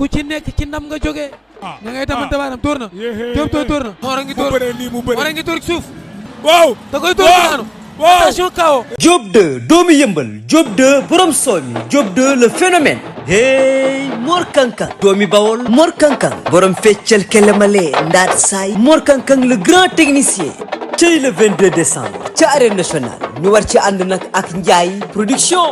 ku ci nekk ci ndam nga jógee. ña ngay tamante baaraam tóor na. Diop tóor na. Mor a ngi tóor Mor a ngi tóor suuf. waaw da koy tóor daanu. attention kawo. Diop 2 doomu yëmbal Diop 2 borom soomi Diop 2 le phénomène. hey Mor Kankang doomi Bawol Mor Kankang borom feccal kelemale ndaat saay Mor Kankang le grand technicien. tey le 22 décembre ca arène nationale ñu war ci ànd nag ak Ndiaye production.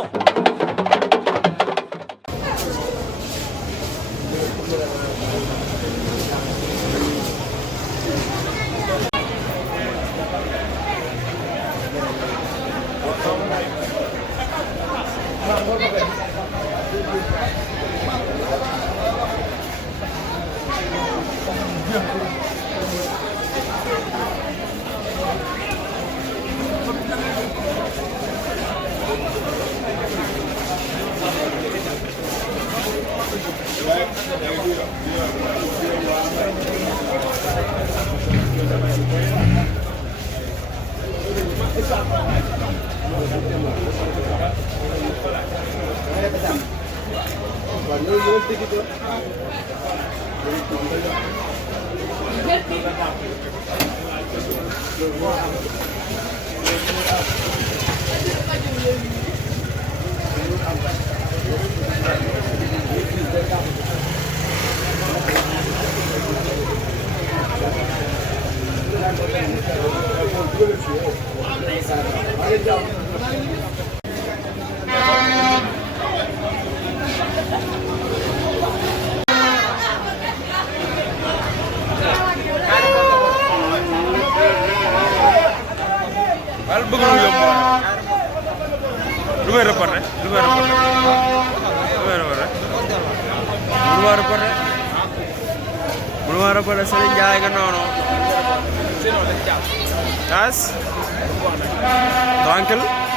Tranquille.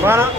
Voilà.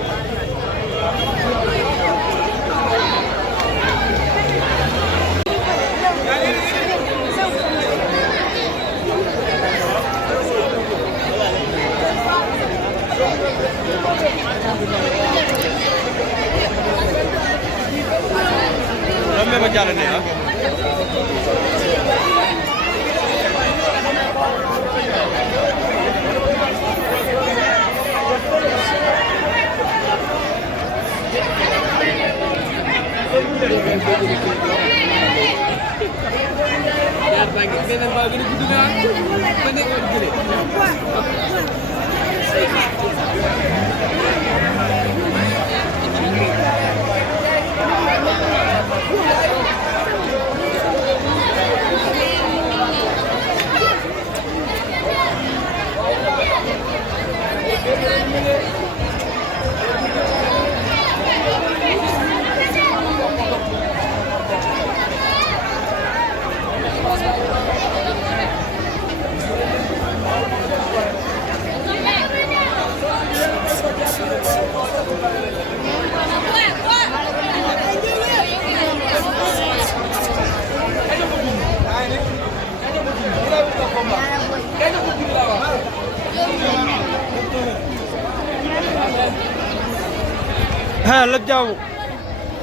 ah Lat Diaw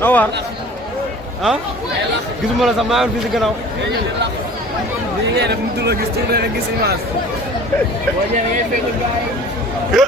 na waar ah gisuma la sax maa ngi fi si gannaaw. lii ngay def mu tudd la gis tourné na gis image. boo ñëwee ngay fekk gars yi.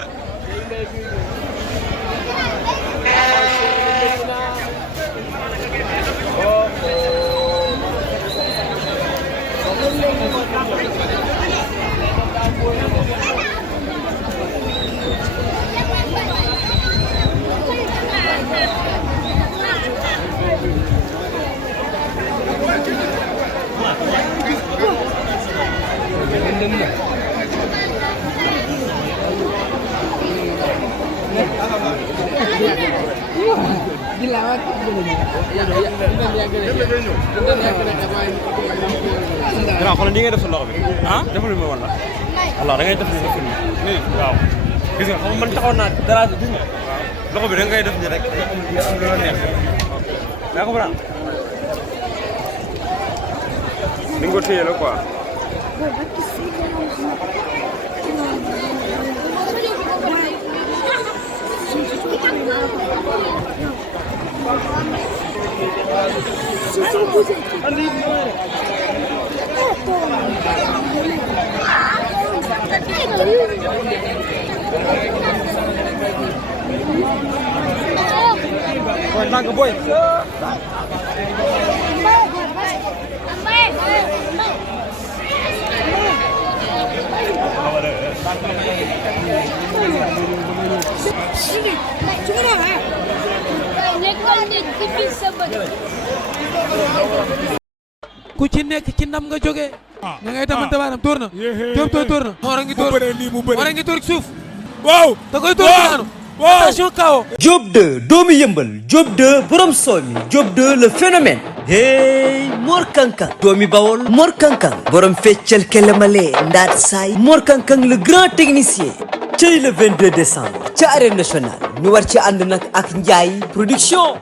Gannaaw xoolal ni ngay def sa loxo bi ah defal ma wala Allah da ngay def ni defal ni waaw gis nga xam man taxaw naa dara gis nga loxo bi da ngay def ni rek am lu la neex yaa ko bra ni nga ko téye la quoi Boy, tangga boy. ku ci nekk ci ndam nga jógee. ña ngay tamante baaraam tóor na. Diop tóor na. Mor a ngi tóor Mor a ngi tóor suuf. waaw da koy tóor daanu. attention kawo. Diop 2 doomu yëmbal Diop 2 borom soomi Diop 2 le phénomène hey Mor Kankang doomi Bawol Mor Kankang borom feccal kelemale ndaat saay Mor Kankang le grand technicien cey le 22 décembre ca arène nationale ñu war ci ànd nag ak Ndiaye production